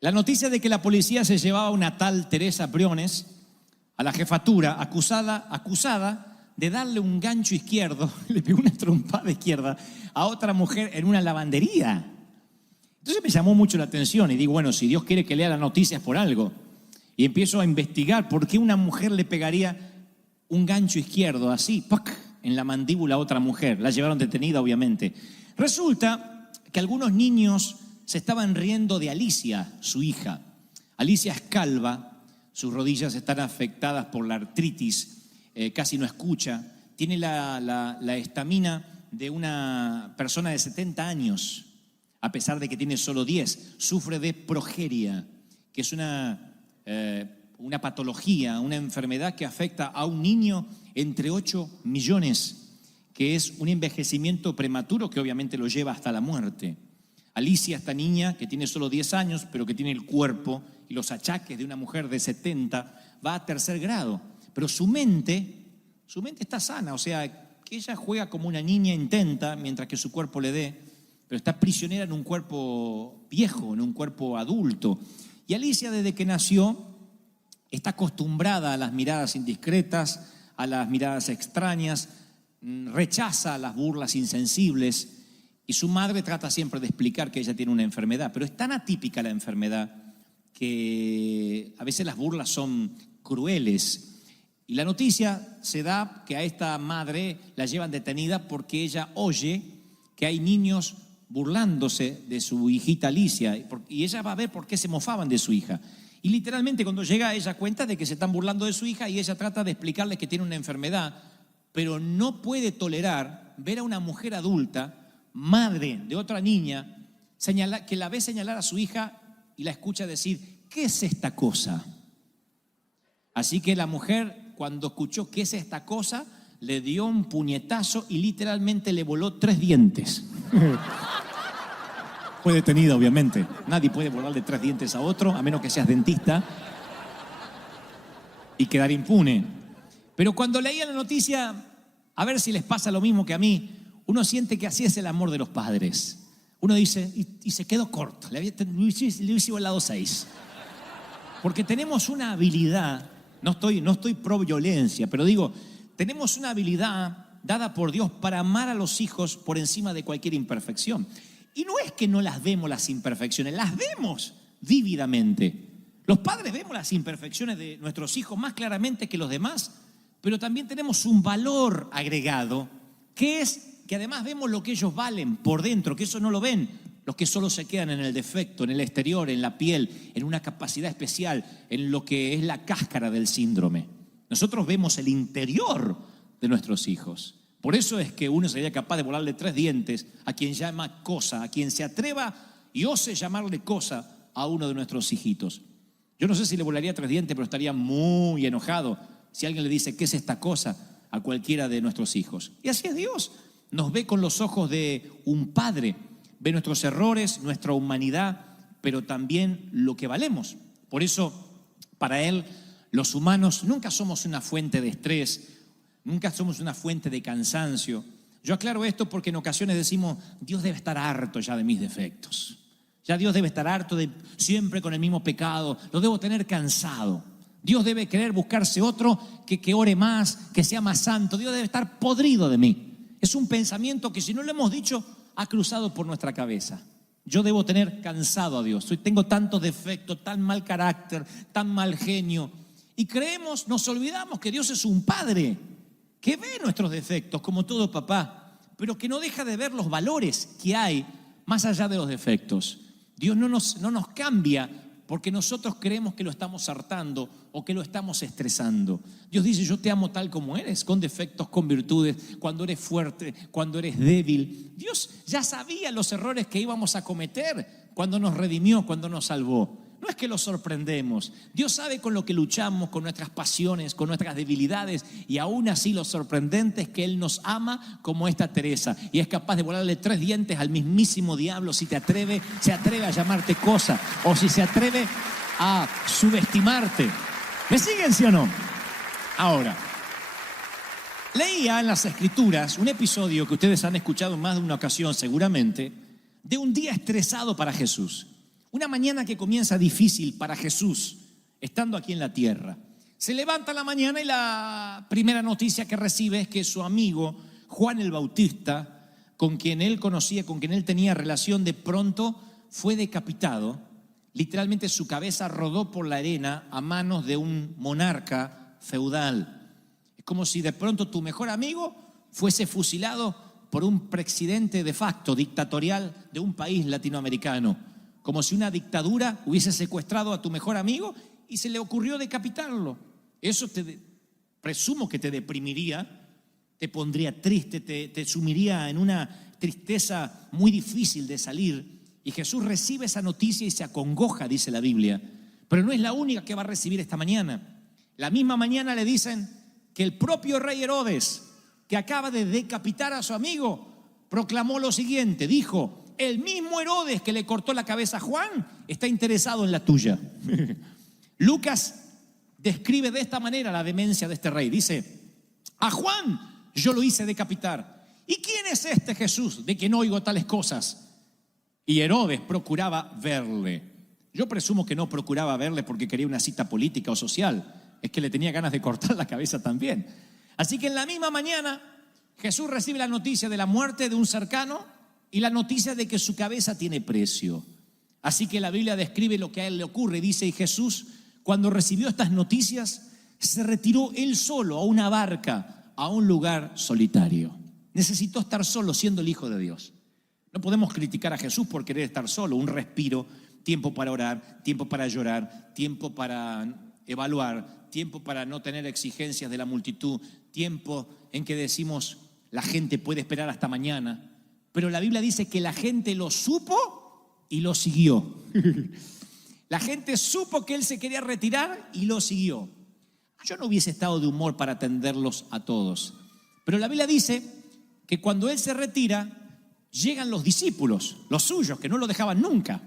La noticia de que la policía se llevaba a una tal Teresa Briones a la jefatura, acusada de darle un gancho izquierdo, le pegó una trompada izquierda a otra mujer en una lavandería. Entonces me llamó mucho la atención y digo, bueno, si Dios quiere que lea las noticias por algo. Y empiezo a investigar por qué una mujer le pegaría un gancho izquierdo así, ¡pac!, en la mandíbula a otra mujer. La llevaron detenida, obviamente. Resulta que algunos niños se estaban riendo de Alicia, su hija. Alicia es calva, sus rodillas están afectadas por la artritis, casi no escucha, tiene la estamina de una persona de 70 años, a pesar de que tiene solo 10. Sufre de progeria, que es una patología, una enfermedad que afecta a un niño entre 8 millones, que es un envejecimiento prematuro que obviamente lo lleva hasta la muerte. Alicia, esta niña que tiene solo 10 años, pero que tiene el cuerpo y los achaques de una mujer de 70, va a 3er grado. Pero su mente está sana, o sea, que ella juega como una niña intenta, mientras que su cuerpo le dé, pero está prisionera en un cuerpo viejo, en un cuerpo adulto. Y Alicia, desde que nació, está acostumbrada a las miradas indiscretas, a las miradas extrañas, rechaza las burlas insensibles. Y su madre trata siempre de explicar que ella tiene una enfermedad, pero es tan atípica la enfermedad que a veces las burlas son crueles. Y la noticia se da que a esta madre la llevan detenida porque ella oye que hay niños burlándose de su hijita Alicia y ella va a ver por qué se mofaban de su hija. Y literalmente cuando llega ella cuenta de que se están burlando de su hija y ella trata de explicarles que tiene una enfermedad, pero no puede tolerar ver a una mujer adulta, madre de otra niña, que la ve señalar a su hija y la escucha decir, ¿qué es esta cosa? Así que la mujer, cuando escuchó ¿qué es esta cosa?, le dio un puñetazo y literalmente le voló 3 dientes. Fue detenida, obviamente. Nadie puede volarle 3 dientes a otro, a menos que seas dentista, y quedar impune. Pero cuando leía la noticia, a ver si les pasa lo mismo que a mí, uno siente que así es el amor de los padres. Uno dice, y se quedó corto, le hubiese volado 6. Porque tenemos una habilidad, no estoy pro violencia, pero digo, tenemos una habilidad dada por Dios para amar a los hijos por encima de cualquier imperfección. Y no es que no las vemos las imperfecciones, las vemos vívidamente. Los padres vemos las imperfecciones de nuestros hijos más claramente que los demás, pero también tenemos un valor agregado, que es que además vemos lo que ellos valen por dentro, que eso no lo ven los que solo se quedan en el defecto, en el exterior, en la piel, en una capacidad especial, en lo que es la cáscara del síndrome. Nosotros vemos el interior de nuestros hijos. Por eso es que uno sería capaz de volarle 3 dientes a quien llama cosa, a quien se atreva y ose llamarle cosa a uno de nuestros hijitos. Yo no sé si le volaría 3 dientes, pero estaría muy enojado si alguien le dice, ¿qué es esta cosa?, a cualquiera de nuestros hijos. Y así es Dios. Nos ve con los ojos de un padre. Ve nuestros errores, nuestra humanidad, pero también lo que valemos. Por eso, para Él, los humanos nunca somos una fuente de estrés, nunca somos una fuente de cansancio. Yo aclaro esto porque en ocasiones decimos, Dios debe estar harto ya de mis defectos. Ya Dios debe estar harto de siempre con el mismo pecado. Lo debo tener cansado. Dios debe querer buscarse otro que ore más, que sea más santo. Dios debe estar podrido de mí. Es un pensamiento que si no lo hemos dicho, ha cruzado por nuestra cabeza. Yo debo tener cansado a Dios. Tengo tantos defectos, tan mal carácter, tan mal genio. Y creemos, nos olvidamos que Dios es un padre que ve nuestros defectos como todo papá, pero que no deja de ver los valores que hay más allá de los defectos. Dios no nos cambia porque nosotros creemos que lo estamos hartando o que lo estamos estresando. Dios dice, yo te amo tal como eres, con defectos, con virtudes, cuando eres fuerte, cuando eres débil. Dios ya sabía los errores que íbamos a cometer cuando nos redimió, cuando nos salvó. No es que lo sorprendemos. Dios sabe con lo que luchamos, con nuestras pasiones, con nuestras debilidades, y aún así lo sorprendente es que Él nos ama como esta Teresa y es capaz de volarle 3 dientes al mismísimo diablo si se atreve a llamarte cosa o si se atreve a subestimarte. ¿Me siguen, sí o no? Ahora, leía en las Escrituras un episodio que ustedes han escuchado en más de una ocasión seguramente, de un día estresado para Jesús. Una mañana que comienza difícil para Jesús, estando aquí en la tierra. Se levanta en la mañana y la primera noticia que recibe es que su amigo Juan el Bautista, con quien él conocía, con quien él tenía relación, de pronto fue decapitado. Literalmente su cabeza rodó por la arena a manos de un monarca feudal. Es como si de pronto tu mejor amigo fuese fusilado por un presidente de facto dictatorial de un país latinoamericano. Como si una dictadura hubiese secuestrado a tu mejor amigo y se le ocurrió decapitarlo. Eso presumo que te deprimiría, te pondría triste, te sumiría en una tristeza muy difícil de salir. Y Jesús recibe esa noticia y se acongoja, dice la Biblia. Pero no es la única que va a recibir esta mañana. La misma mañana le dicen que el propio rey Herodes, que acaba de decapitar a su amigo, proclamó lo siguiente, dijo: el mismo Herodes que le cortó la cabeza a Juan está interesado en la tuya. Lucas describe de esta manera la demencia de este rey. Dice: a Juan yo lo hice decapitar. ¿Y quién es este Jesús de quien oigo tales cosas? Y Herodes procuraba verle. Yo presumo que no procuraba verle porque quería una cita política o social. Es que le tenía ganas de cortar la cabeza también. Así que en la misma mañana Jesús recibe la noticia de la muerte de un cercano y la noticia de que su cabeza tiene precio. Así que la Biblia describe lo que a él le ocurre. Dice: y Jesús, cuando recibió estas noticias, se retiró él solo a una barca, a un lugar solitario. Necesitó estar solo siendo el Hijo de Dios. No podemos criticar a Jesús por querer estar solo. Un respiro, tiempo para orar, tiempo para llorar, tiempo para evaluar, tiempo para no tener exigencias de la multitud, tiempo en que decimos la gente puede esperar hasta mañana. Pero la Biblia dice que la gente lo supo y lo siguió. La gente supo que él se quería retirar y lo siguió. Yo no hubiese estado de humor para atenderlos a todos. Pero la Biblia dice que cuando él se retira, llegan los discípulos, los suyos, que no lo dejaban nunca.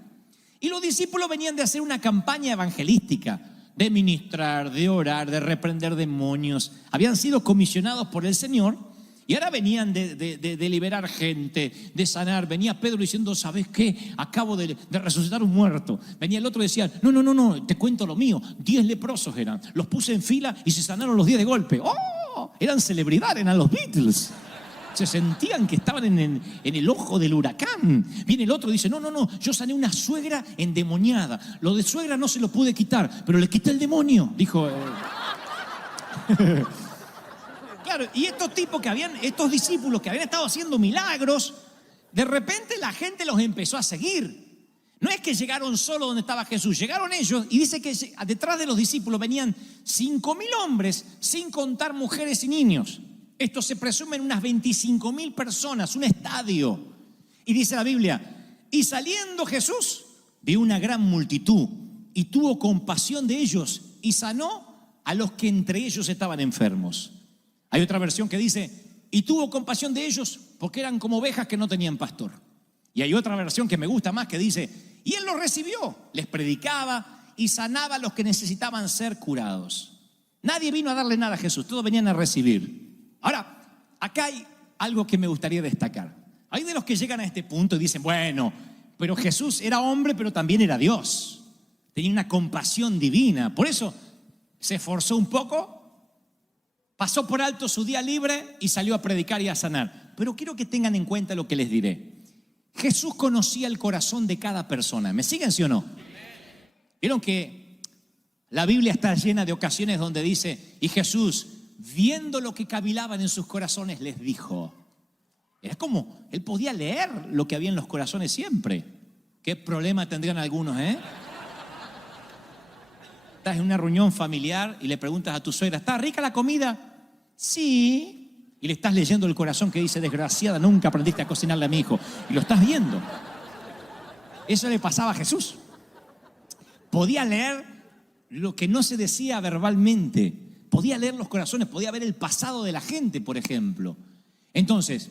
Y los discípulos venían de hacer una campaña evangelística, de ministrar, de orar, de reprender demonios. Habían sido comisionados por el Señor y ahora venían de liberar gente, de sanar. Venía Pedro diciendo: ¿sabes qué? Acabo de resucitar un muerto. Venía el otro y decía: no, te cuento lo mío. 10 leprosos eran. Los puse en fila y se sanaron los 10 de golpe. ¡Oh! Eran celebridades, eran los Beatles. Se sentían que estaban en el ojo del huracán. Viene el otro y dice: no, yo sané una suegra endemoniada. Lo de suegra no se lo pude quitar, pero le quité el demonio, dijo. Claro, y estos discípulos que habían estado haciendo milagros, de repente la gente los empezó a seguir. No es que llegaron solo donde estaba Jesús, llegaron ellos y dice que detrás de los discípulos venían 5.000 hombres, sin contar mujeres y niños. Esto se presume en unas 25.000 personas, un estadio. Y dice la Biblia: y saliendo Jesús, vio una gran multitud y tuvo compasión de ellos y sanó a los que entre ellos estaban enfermos. Hay otra versión que dice: y tuvo compasión de ellos porque eran como ovejas que no tenían pastor. Y hay otra versión que me gusta más que dice: y él los recibió, les predicaba y sanaba a los que necesitaban ser curados. Nadie vino a darle nada a Jesús, todos venían a recibir. Ahora, acá hay algo que me gustaría destacar. Hay de los que llegan a este punto y dicen: bueno, pero Jesús era hombre, pero también era Dios. Tenía una compasión divina. Por eso se esforzó un poco, pasó por alto su día libre y salió a predicar y a sanar. Pero quiero que tengan en cuenta lo que les diré. Jesús conocía el corazón de cada persona. ¿Me siguen, sí o no? Vieron que la Biblia está llena de ocasiones donde dice: y Jesús, viendo lo que cavilaban en sus corazones, les dijo. Era como, él podía leer lo que había en los corazones siempre. ¿Qué problema tendrían algunos, Estás en una reunión familiar y le preguntas a tu suegra: ¿está rica la comida? Sí. Y le estás leyendo el corazón que dice: desgraciada, nunca aprendiste a cocinarle a mi hijo. Y lo estás viendo. Eso le pasaba a Jesús. Podía leer lo que no se decía verbalmente. Podía leer los corazones, podía ver el pasado de la gente, por ejemplo. Entonces,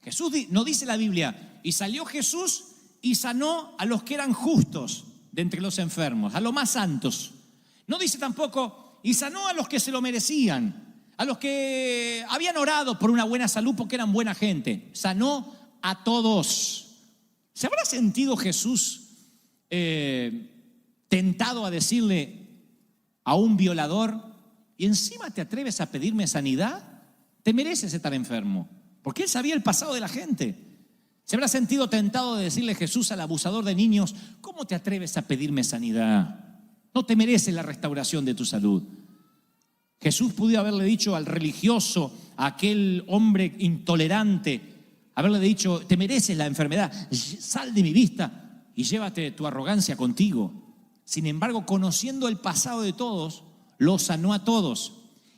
Jesús, no dice la Biblia: y salió Jesús y sanó a los que eran justos de entre los enfermos, a los más santos. No dice tampoco: y sanó a los que se lo merecían, a los que habían orado por una buena salud porque eran buena gente. Sanó a todos. ¿Se habrá sentido Jesús tentado a decirle a un violador, y encima te atreves a pedirme sanidad, te mereces estar enfermo. Porque él sabía el pasado de la gente. Se habrá sentido tentado de decirle Jesús al abusador de niños, ¿cómo te atreves a pedirme sanidad? No te mereces la restauración de tu salud. Jesús pudo haberle dicho al religioso, a aquel hombre intolerante, haberle dicho, te mereces la enfermedad, sal de mi vista y llévate tu arrogancia contigo. Sin embargo, conociendo el pasado de todos, los sanó a todos.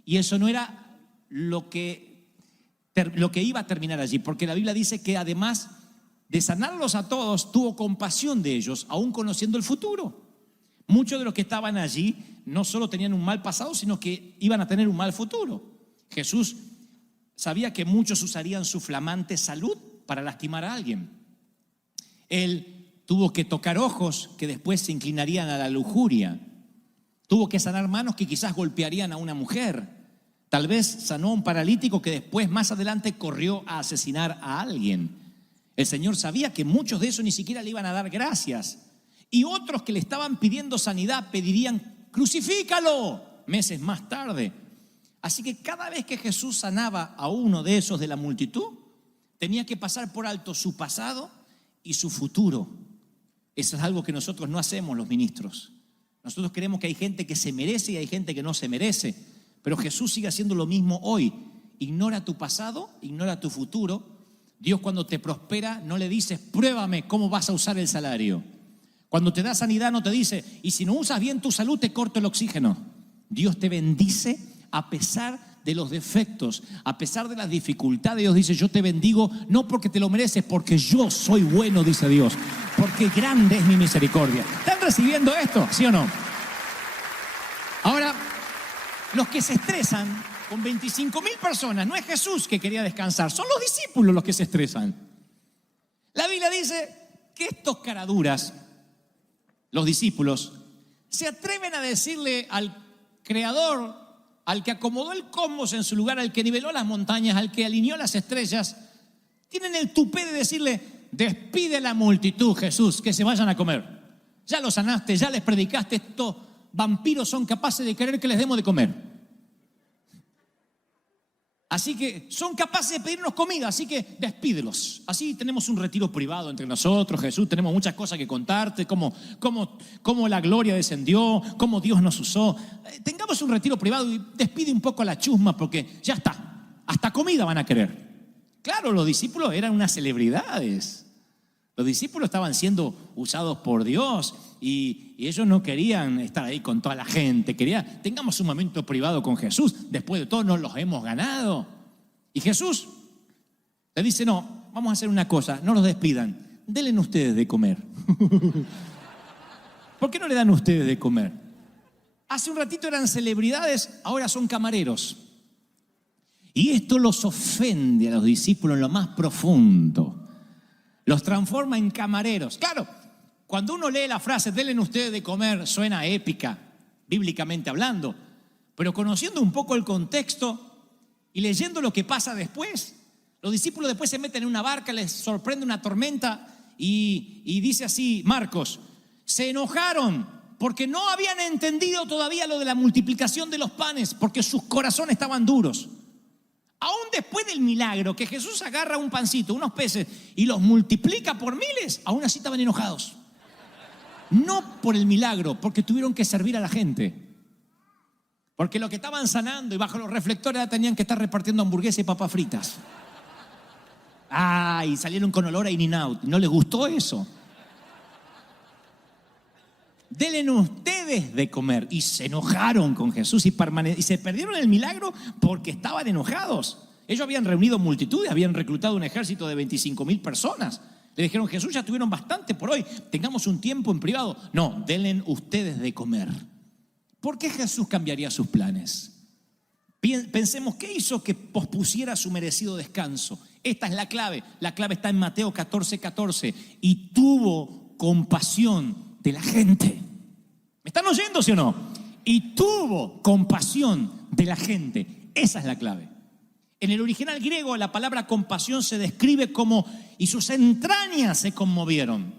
Y eso no era lo que iba a terminar allí, porque la Biblia dice que además de sanarlos a todos, tuvo compasión de ellos, aún conociendo el futuro. Muchos de los que estaban allí no solo tenían un mal pasado, sino que iban a tener un mal futuro. Jesús sabía que muchos usarían su flamante salud para lastimar a alguien. Él tuvo que tocar ojos que después se inclinarían a la lujuria. Tuvo que sanar manos que quizás golpearían a una mujer. Tal vez sanó a un paralítico que después, más adelante, corrió a asesinar a alguien. El Señor sabía que muchos de esos ni siquiera le iban a dar gracias. Y otros que le estaban pidiendo sanidad pedirían, crucifícalo, meses más tarde. Así que cada vez que Jesús sanaba a uno de esos de la multitud, tenía que pasar por alto su pasado y su futuro. Eso es algo que nosotros no hacemos los ministros. Nosotros creemos que hay gente que se merece y hay gente que no se merece. Pero Jesús sigue haciendo lo mismo hoy. Ignora tu pasado, ignora tu futuro. Dios, cuando te prospera, no le dices, pruébame cómo vas a usar el salario. Cuando te da sanidad, no te dice, y si no usas bien tu salud, te corto el oxígeno. Dios te bendice a pesar de los defectos, a pesar de las dificultades. Dios dice, yo te bendigo, no porque te lo mereces, porque yo soy bueno, dice Dios. Porque grande es mi misericordia. ¿Están recibiendo esto? ¿Sí o no? Ahora, los que se estresan con 25,000 personas, no es Jesús que quería descansar, son los discípulos los que se estresan. La Biblia dice que estos caraduras, los discípulos, se atreven a decirle al Creador, al que acomodó el cosmos en su lugar, al que niveló las montañas, al que alineó las estrellas, tienen el tupé de decirle, despide la multitud, Jesús, que se vayan a comer. Ya los sanaste, ya les predicaste, estos vampiros son capaces de querer que les demos de comer. Así que son capaces de pedirnos comida, así que despídelos. Así tenemos un retiro privado entre nosotros, Jesús, tenemos muchas cosas que contarte, cómo la gloria descendió, cómo Dios nos usó. Tengamos un retiro privado y despide un poco a la chusma porque ya está, hasta comida van a querer. Claro, los discípulos eran unas celebridades. Los discípulos estaban siendo usados por Dios y ellos no querían estar ahí con toda la gente. Tengamos un momento privado con Jesús. Después de todo nos los hemos ganado. Y Jesús le dice, no, vamos a hacer una cosa, no los despidan. Denle ustedes de comer. ¿Por qué no le dan ustedes de comer? Hace un ratito eran celebridades, ahora son camareros. Y esto los ofende a los discípulos en lo más profundo. Los transforma en camareros. Claro, cuando uno lee la frase, denle ustedes de comer, suena épica, bíblicamente hablando. Pero conociendo un poco el contexto y leyendo lo que pasa después, los discípulos después se meten en una barca, les sorprende una tormenta y dice así Marcos, se enojaron porque no habían entendido todavía lo de la multiplicación de los panes, porque sus corazones estaban duros. Aún después del milagro, que Jesús agarra un pancito, unos peces y los multiplica por miles, aún así estaban enojados. No por el milagro, porque tuvieron que servir a la gente. Porque lo que estaban sanando y bajo los reflectores tenían que estar repartiendo hamburguesas y papas fritas. Y salieron con olor a In-N-Out. ¿No les gustó eso? Denle ustedes de comer. Y se enojaron con Jesús y se perdieron el milagro porque estaban enojados. Ellos habían reunido multitudes, habían reclutado un ejército de 25,000 personas. Le dijeron, Jesús, ya tuvieron bastante por hoy, tengamos un tiempo en privado. No, denle ustedes de comer. ¿Por qué Jesús cambiaría sus planes? Pensemos, ¿qué hizo que pospusiera su merecido descanso? Esta es la clave está en Mateo 14:14. Y tuvo compasión de la gente. ¿Me están oyendo, sí o no? Y tuvo compasión de la gente. Esa es la clave. En el original griego la palabra compasión se describe como y sus entrañas se conmovieron.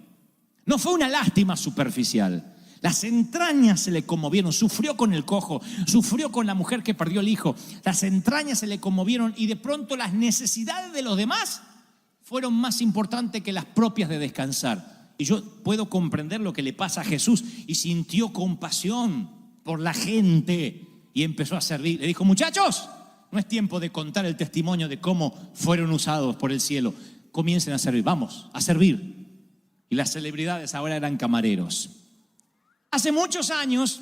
No fue una lástima superficial. Las entrañas se le conmovieron, sufrió con el cojo, sufrió con la mujer que perdió el hijo. Las entrañas se le conmovieron y de pronto las necesidades de los demás fueron más importantes que las propias de descansar. Y yo puedo comprender lo que le pasa a Jesús y sintió compasión por la gente y empezó a servir. Le dijo, muchachos, no es tiempo de contar el testimonio de cómo fueron usados por el cielo. Comiencen a servir, vamos, a servir. Y las celebridades ahora eran camareros. Hace muchos años,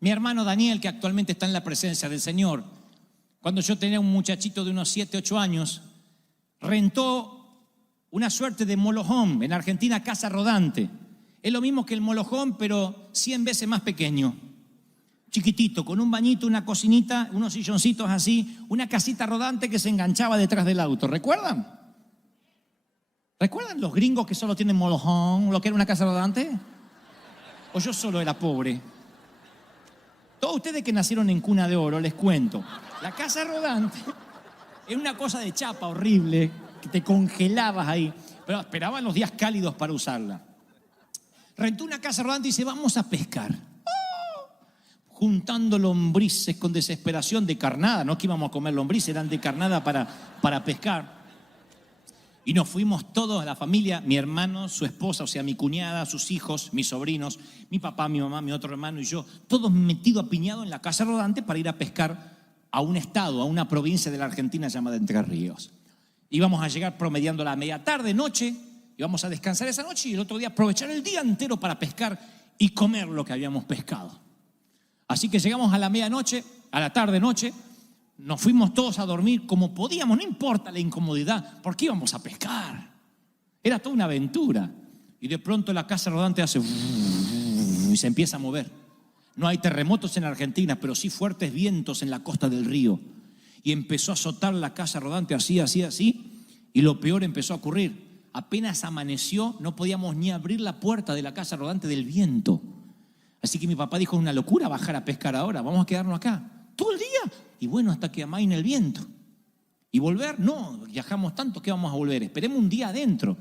mi hermano Daniel, que actualmente está en la presencia del Señor, cuando yo tenía un muchachito de unos 7, 8 años, rentó una suerte de molohome en Argentina, casa rodante. Es lo mismo que el molohome, pero 100 veces más pequeño. Chiquitito, con un bañito, una cocinita, unos silloncitos así, una casita rodante que se enganchaba detrás del auto. ¿Recuerdan? ¿Recuerdan los gringos que solo tienen molohome, lo que era una casa rodante? ¿O yo solo era pobre? Todos ustedes que nacieron en cuna de oro, les cuento. La casa rodante es una cosa de chapa horrible, que te congelabas ahí, pero esperaban los días cálidos para usarla. Rentó una casa rodante y dice, vamos a pescar. Juntando lombrices con desesperación de carnada, no que íbamos a comer lombrices, eran de carnada para pescar. Y nos fuimos todos, la familia, mi hermano, su esposa, o sea, mi cuñada, sus hijos, mis sobrinos, mi papá, mi mamá, mi otro hermano y yo, todos metidos apiñados en la casa rodante para ir a pescar a un estado, a una provincia de la Argentina llamada Entre Ríos. Íbamos a llegar promediando la media tarde, noche, íbamos a descansar esa noche y el otro día aprovechar el día entero para pescar y comer lo que habíamos pescado. Así que llegamos a la medianoche, a la tarde-noche, nos fuimos todos a dormir como podíamos, no importa la incomodidad, porque íbamos a pescar. Era toda una aventura. Y de pronto la casa rodante hace y se empieza a mover. No hay terremotos en Argentina, pero sí fuertes vientos en la costa del río. Y empezó a azotar la casa rodante así, así, así. Y lo peor empezó a ocurrir. Apenas amaneció, no podíamos ni abrir la puerta de la casa rodante del viento. Así que mi papá dijo, es una locura bajar a pescar ahora, vamos a quedarnos acá todo el día. Y bueno, hasta que amaine el viento. ¿Y volver? No, viajamos tanto que vamos a volver. Esperemos un día adentro.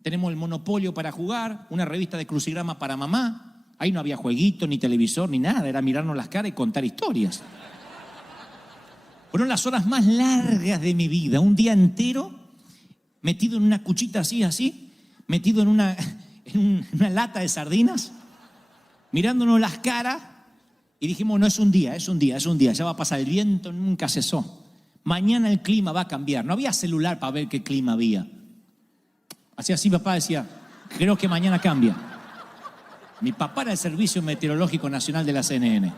Tenemos el Monopolio para jugar, una revista de crucigrama para mamá. Ahí no había jueguito, ni televisor, ni nada. Era mirarnos las caras y contar historias. Fueron las horas más largas de mi vida. Un día entero, metido en una cuchita así, metido en una lata de sardinas, mirándonos las caras. Y dijimos, no, es un día, ya va a pasar, el viento nunca cesó. Mañana el clima va a cambiar. No había celular para ver qué clima había. Así papá decía, creo que mañana cambia. Mi papá era el Servicio Meteorológico Nacional de la CNN.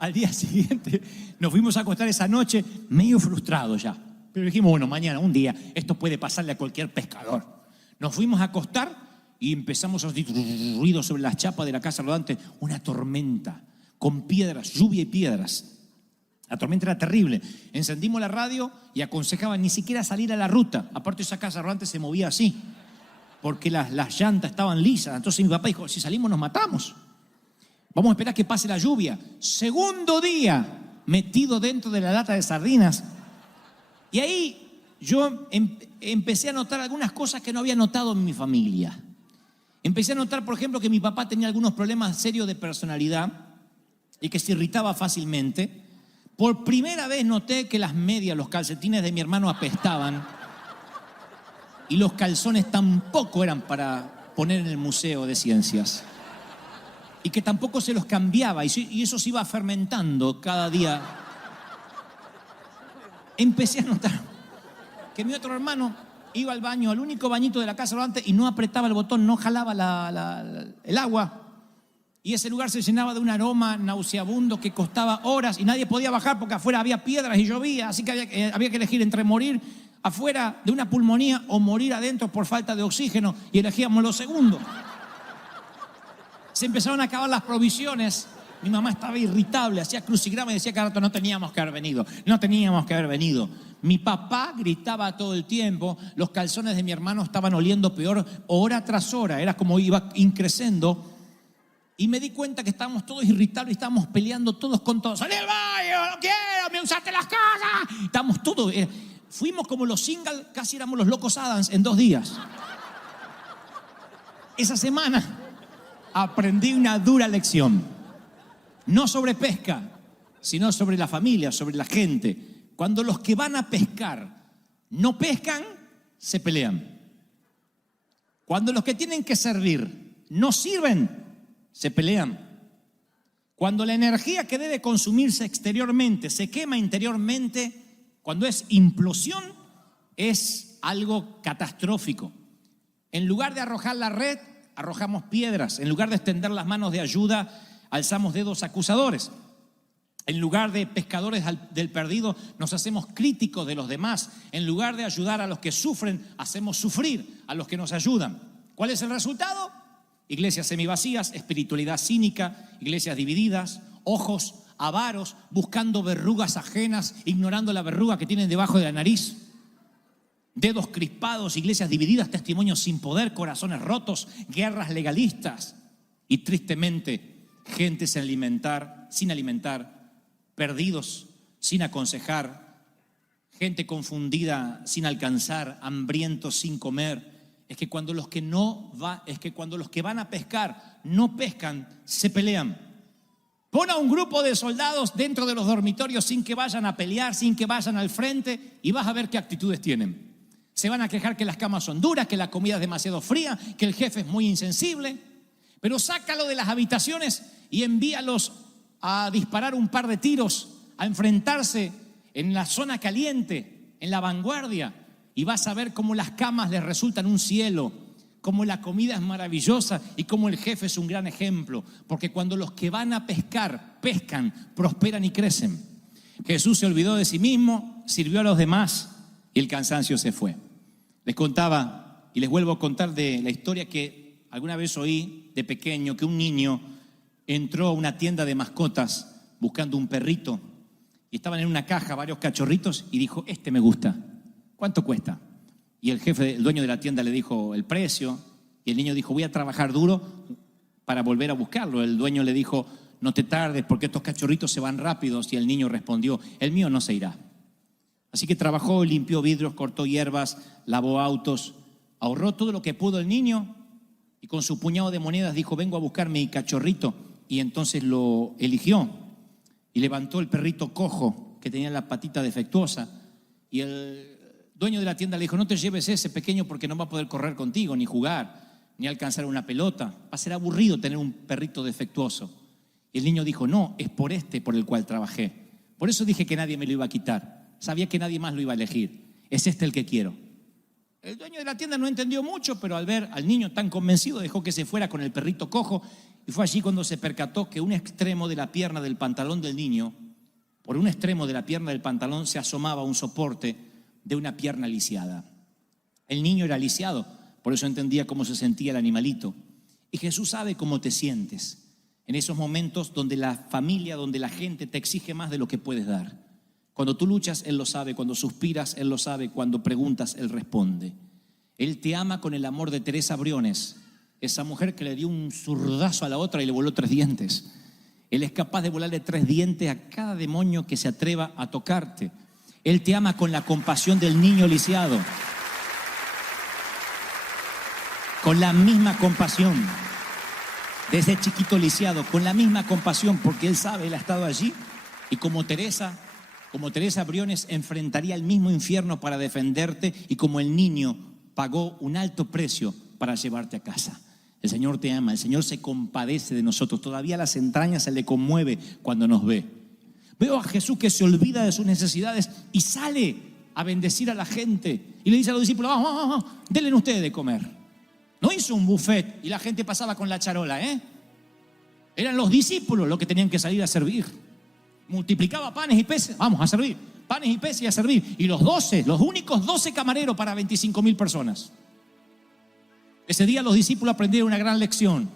Al día siguiente nos fuimos a acostar esa noche medio frustrados ya. Pero dijimos, bueno, mañana, un día, esto puede pasarle a cualquier pescador. Nos fuimos a acostar y empezamos a oír ruido sobre las chapas de la casa rodante, una tormenta con piedras, lluvia y piedras. La tormenta era terrible. Encendimos la radio y aconsejaban ni siquiera salir a la ruta. Aparte esa casa rodante se movía así, porque las llantas estaban lisas. Entonces mi papá dijo, si salimos nos matamos. Vamos a esperar que pase la lluvia. Segundo día, metido dentro de la lata de sardinas. Y ahí yo empecé a notar algunas cosas que no había notado en mi familia. Empecé a notar, por ejemplo, que mi papá tenía algunos problemas serios de personalidad y que se irritaba fácilmente. Por primera vez noté que las medias, los calcetines de mi hermano apestaban y los calzones tampoco eran para poner en el Museo de Ciencias. Y que tampoco se los cambiaba y eso se iba fermentando cada día. Empecé a notar que mi otro hermano iba al baño, al único bañito de la casa rodante y no apretaba el botón, no jalaba el agua. Y ese lugar se llenaba de un aroma nauseabundo que costaba horas y nadie podía bajar porque afuera había piedras y llovía. Así que había que elegir entre morir afuera de una pulmonía o morir adentro por falta de oxígeno. Y elegíamos lo segundo. Se empezaron a acabar las provisiones. Mi mamá estaba irritable, hacía crucigrama y decía cada rato, no teníamos que haber venido. Mi papá gritaba todo el tiempo, los calzones de mi hermano estaban oliendo peor hora tras hora, era como iba increciendo. Y me di cuenta que estábamos todos irritables y estábamos peleando todos con todos. ¡Salí al baño! ¡No quiero! ¡Me usaste las cosas! Estábamos todos, fuimos como los singles, casi éramos los locos Adams en 2 días. Esa semana aprendí una dura lección. No sobre pesca, sino sobre la familia, sobre la gente. Cuando los que van a pescar no pescan, se pelean. Cuando los que tienen que servir no sirven, se pelean. Cuando la energía que debe consumirse exteriormente se quema interiormente, cuando es implosión, es algo catastrófico. En lugar de arrojar la red, arrojamos piedras. En lugar de extender las manos de ayuda, alzamos dedos acusadores. En lugar de pescadores del perdido, nos hacemos críticos de los demás. En lugar de ayudar a los que sufren, hacemos sufrir a los que nos ayudan. ¿Cuál es el resultado? Iglesias semivacías, espiritualidad cínica, iglesias divididas, ojos avaros, buscando verrugas ajenas, ignorando la verruga que tienen debajo de la nariz. Dedos crispados, iglesias divididas, testimonios sin poder, corazones rotos, guerras legalistas y tristemente gente sin alimentar, perdidos sin aconsejar, gente confundida sin alcanzar, hambrientos sin comer. Es que cuando los que van a pescar no pescan, se pelean. Pon a un grupo de soldados dentro de los dormitorios sin que vayan a pelear, sin que vayan al frente, y vas a ver qué actitudes tienen. Se van a quejar que las camas son duras, que la comida es demasiado fría, que el jefe es muy insensible. Pero sácalo de las habitaciones y envíalos a disparar un par de tiros, a enfrentarse en la zona caliente, en la vanguardia, y vas a ver cómo las camas les resultan un cielo, cómo la comida es maravillosa y cómo el jefe es un gran ejemplo. Porque cuando los que van a pescar, pescan, prosperan y crecen. Jesús se olvidó de sí mismo, sirvió a los demás y el cansancio se fue. Les contaba y les vuelvo a contar de la historia que alguna vez oí de pequeño, que un niño entró a una tienda de mascotas buscando un perrito y estaban en una caja varios cachorritos y dijo: este me gusta, ¿cuánto cuesta? Y el dueño de la tienda le dijo el precio y el niño dijo: voy a trabajar duro para volver a buscarlo. El dueño le dijo: no te tardes porque estos cachorritos se van rápidos, y el niño respondió: el mío no se irá. Así que trabajó, limpió vidrios, cortó hierbas, lavó autos, ahorró todo lo que pudo el niño y con su puñado de monedas dijo: vengo a buscar mi cachorrito. Y entonces lo eligió y levantó el perrito cojo que tenía la patita defectuosa, y el dueño de la tienda le dijo: no te lleves ese pequeño porque no va a poder correr contigo, ni jugar, ni alcanzar una pelota, va a ser aburrido tener un perrito defectuoso. Y el niño dijo: no, es por este por el cual trabajé, por eso dije que nadie me lo iba a quitar. Sabía que nadie más lo iba a elegir. Es este el que quiero. El dueño de la tienda no entendió mucho, pero al ver al niño tan convencido dejó que se fuera con el perrito cojo, y fue allí cuando se percató que un extremo de la pierna del pantalón del niño, por un extremo de la pierna del pantalón se asomaba un soporte de una pierna lisiada. El niño era lisiado, por eso entendía cómo se sentía el animalito. Y Jesús sabe cómo te sientes en esos momentos donde la familia, donde la gente te exige más de lo que puedes dar. Cuando tú luchas, Él lo sabe. Cuando suspiras, Él lo sabe. Cuando preguntas, Él responde. Él te ama con el amor de Teresa Briones, esa mujer que le dio un zurdazo a la otra y le voló 3 dientes. Él es capaz de volarle 3 dientes a cada demonio que se atreva a tocarte. Él te ama con la compasión del niño lisiado, con la misma compasión de ese chiquito lisiado, con la misma compasión, porque Él sabe, Él ha estado allí. Y como Teresa Briones enfrentaría el mismo infierno para defenderte, y como el niño pagó un alto precio para llevarte a casa. El Señor te ama, el Señor se compadece de nosotros. Todavía las entrañas se le conmueve cuando nos ve. Veo a Jesús que se olvida de sus necesidades y sale a bendecir a la gente. Y le dice a los discípulos: vamos, denle ustedes de comer. No hizo un buffet y la gente pasaba con la charola, Eran los discípulos los que tenían que salir a servir. Multiplicaba panes y peces, vamos a servir. Panes y peces y a servir. Y los únicos 12 camareros para 25.000 personas. Ese día los discípulos aprendieron una gran lección.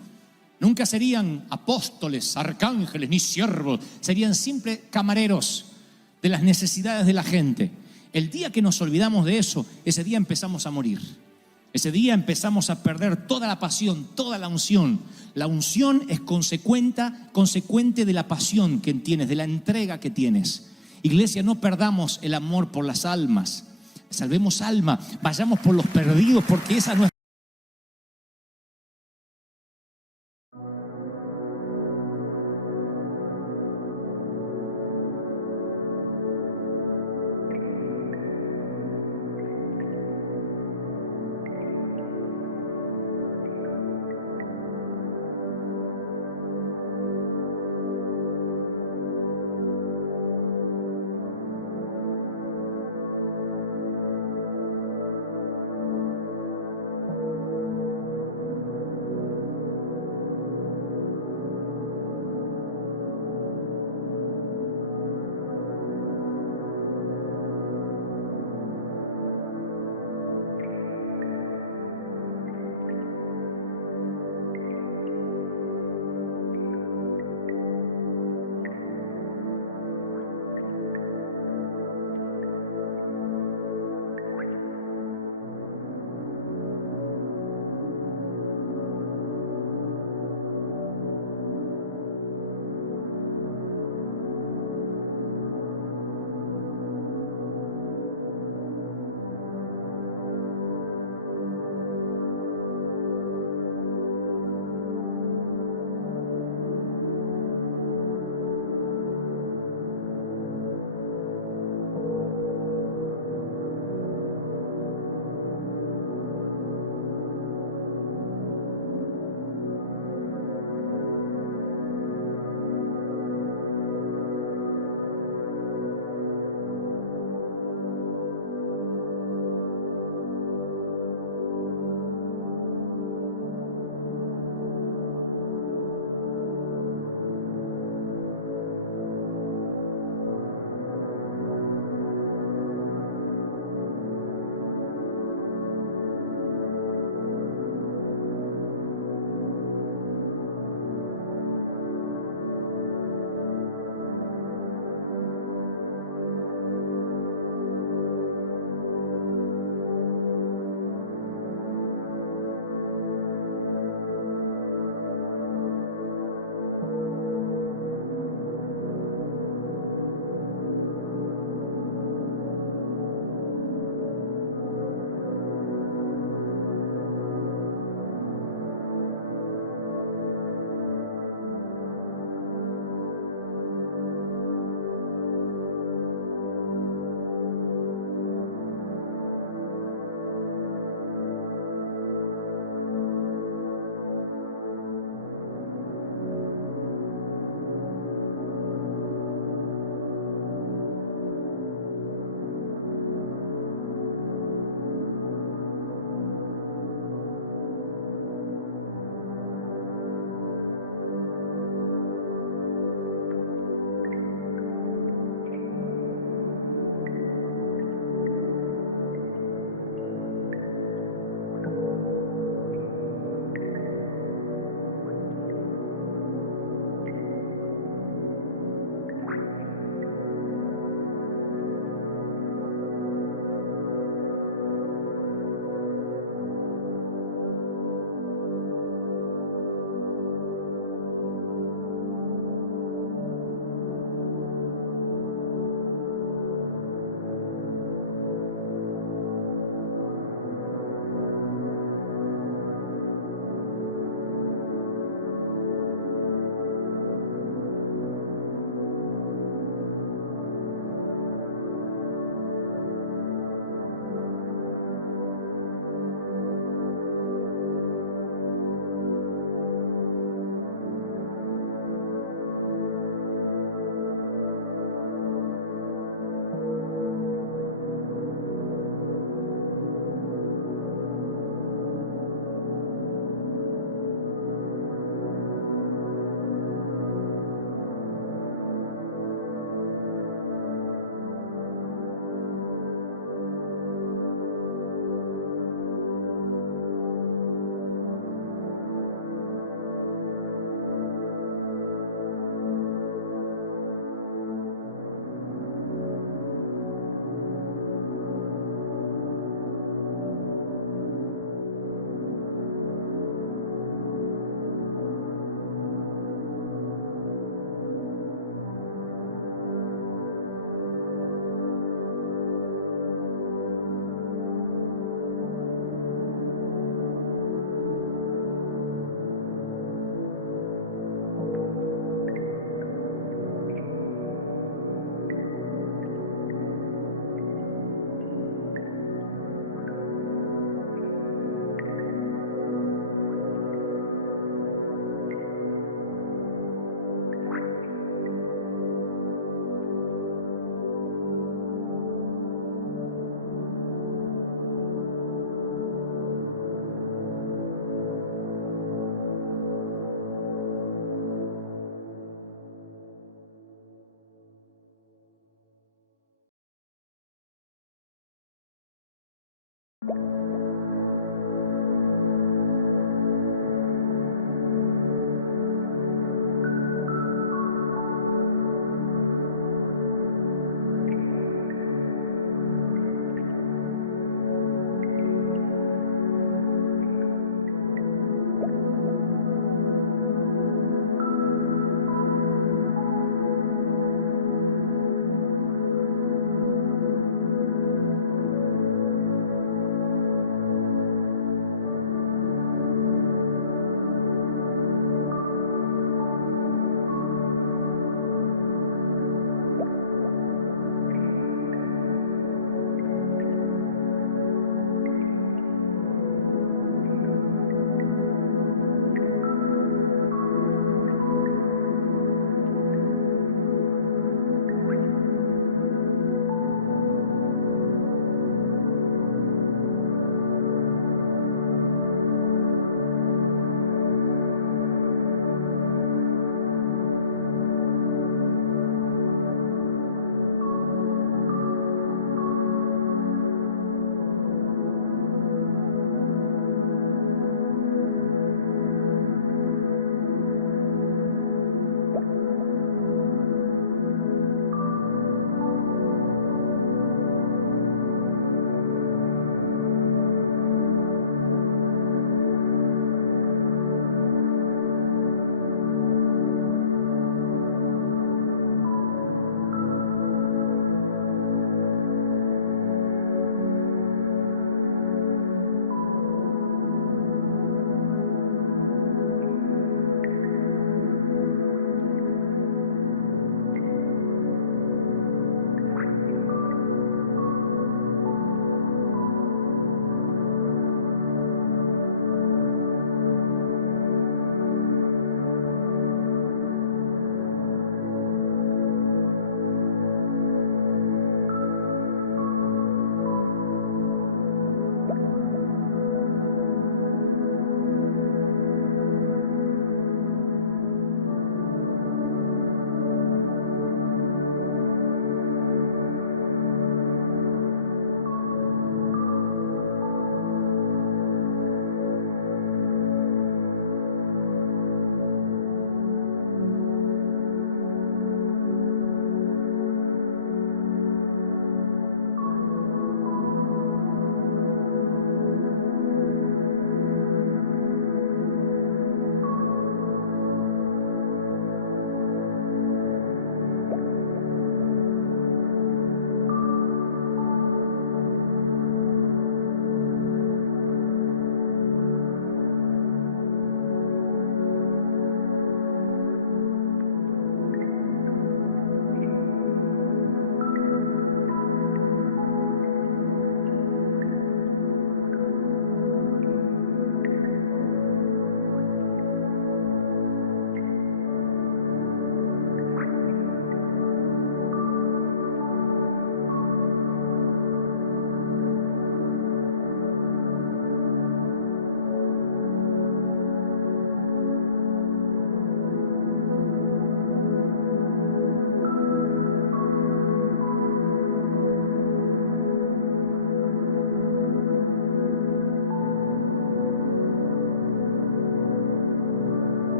Nunca serían apóstoles, arcángeles, ni siervos. Serían simples camareros de las necesidades de la gente. El día que nos olvidamos de eso, ese día empezamos a morir. Ese día empezamos a perder toda la pasión, toda la unción. La unción es consecuente de la pasión que tienes, de la entrega que tienes. Iglesia, no perdamos el amor por las almas. Salvemos alma, vayamos por los perdidos, porque esa no es